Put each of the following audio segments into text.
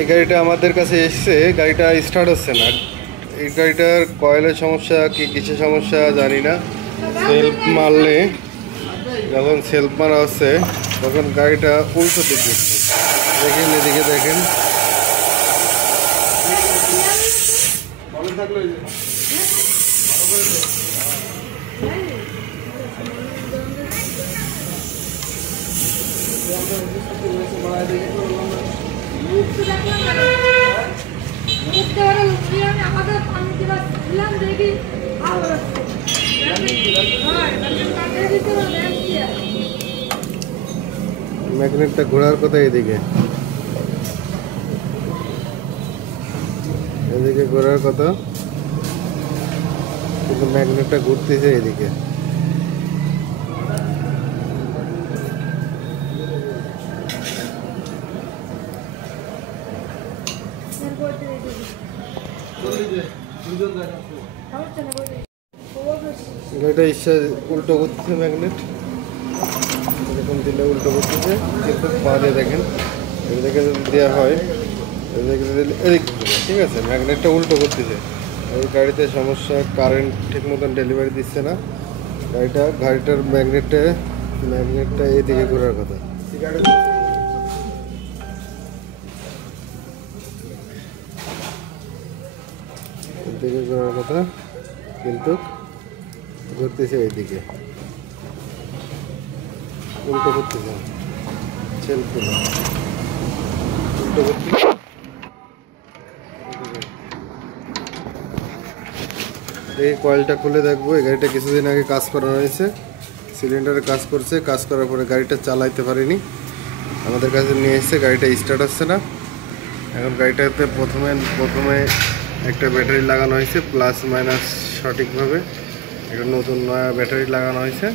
এই গাড়িটা আমাদের কাছে এসছে, গাড়িটা স্টার্ট হচ্ছে না। এই গাড়িটার কয়েলের সমস্যা কি কিসের সমস্যা জানি না। সেলফ মারলে, যখন সেলফ মারা হচ্ছে তখন গাড়িটা উল্টো দিক দিচ্ছে। দেখেন এদিকে দেখেন, ম্যাগনেটটা ঘোরার কথা এদিকে, এদিকে ঘোরার কথা, কিন্তু ম্যাগনেটটা ঘুরতেছে এদিকে। গাড়িটা ইচ্ছা উল্টো করতেছে, ম্যাগনেট এরকম দিলে উল্টো করতেছে, কিন্তু পা দিয়ে দেখেন এদিকে যদি দেওয়া হয় এদিকে দিলে এদিক ঘুরবে, ঠিক আছে। ম্যাগনেটটা উল্টো করতেছে, এই গাড়িতে সমস্যা, কারেন্ট ঠিক মতন ডেলিভারি দিচ্ছে না। গাড়িটার ম্যাগনেটটা এদিকে ঘোরার কথা, এদিকে ঘোরার কথা, কিন্তু ঘুরতেছে এইদিকে, উল্টো করতেছে, সেলফগুলো উল্টো করতেছে। এই কয়েলটা খুলে দেখবো। এই গাড়িটা কিছুদিন আগে কাজ করানো হয়েছে, সিলিন্ডারে কাজ করছে, কাজ করার পরে গাড়িটা চালাইতে পারিনি, আমাদের কাছে নিয়ে এসছে, গাড়িটা স্টার্ট হচ্ছে না। এখন গাড়িটাতে প্রথমে একটা ব্যাটারি লাগানো হয়েছে, প্লাস মাইনাস সঠিকভাবে একটা নতুন নয়া ব্যাটারি লাগানো হয়েছে।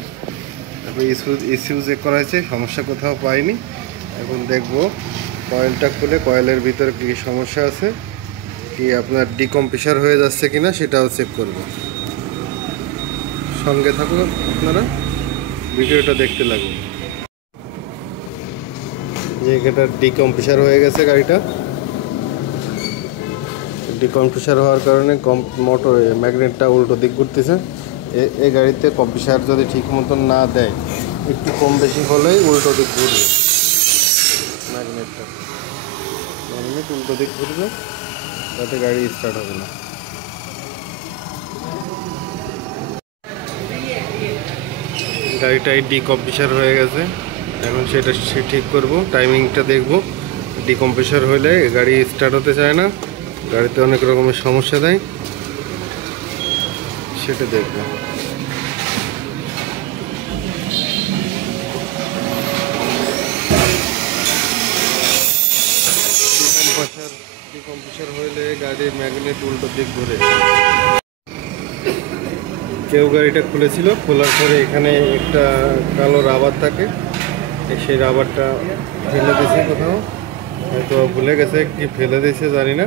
তারপরে ইস্যু চেক করা হয়েছে, সমস্যা কোথাও পাইনি। এখন দেখব কয়েলটা খুলে কয়েলের ভিতরে কী সমস্যা আছে, কি আপনার ডিকম্প্রেসার হয়ে যাচ্ছে কিনা সেটাও চেক করব। সঙ্গে থাকুন আপনারা, ভিডিওটা দেখতে লাগুন। যে এটা ডিকম্প্রেসার হয়ে গেছে, গাড়িটা ডিকম্প্রেসার হওয়ার কারণে মোটর ম্যাগনেটটা উল্টো দিক ঘুরতেছে। এই গাড়িতে কম্প্রেসার যদি ঠিক মতন না দেয়, একটু কম বেশি হলেই উল্টো দিক ঘুরবে, ম্যাগনেট উল্টো দিক ঘুরবে, তাতে গাড়ি স্টার্ট হবে না। গাড়িটাই ডিকম্প্রেসার হয়ে গেছে, এখন সেটা ঠিক করব, টাইমিংটা দেখব। ডিকম্প্রেসার হলে গাড়ি স্টার্ট হতে চায় না, গাড়িতে অনেক রকমের সমস্যা দেয়, সেটা দেখব। ডিকম্প্রেসার হলে গাড়ির ম্যাগনেট উল্টো দিক ঘুরে। কেউ গাড়িটা খুলেছিল, খোলার পরে এখানে একটা কালো রাবার থাকে, সেই রাবারটা ফেলে দিয়েছে কোথাও, হয়তো ভুলে গেছে কি ফেলে দিয়েছে জানি না।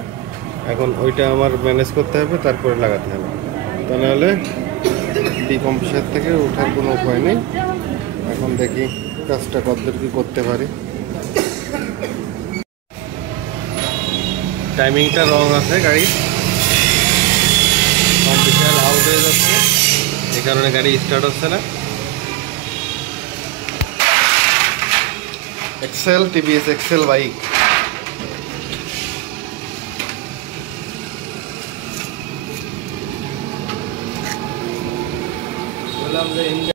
এখন ওইটা আমার ম্যানেজ করতে হবে, তারপরে লাগাতে হবে, তা নাহলে ডিকম্প্রেসার থেকে ওঠার কোনো উপায় নেই। এখন দেখি কাজটা কতদূর কি করতে পারি। টাইমিংটা রং আছে, গাড়ি কম্প্রেসার আউট হয়ে যাচ্ছে, এই কারণে গাড়ি স্টার্ট হচ্ছে না। XL, TVS XL bike. বললাম যে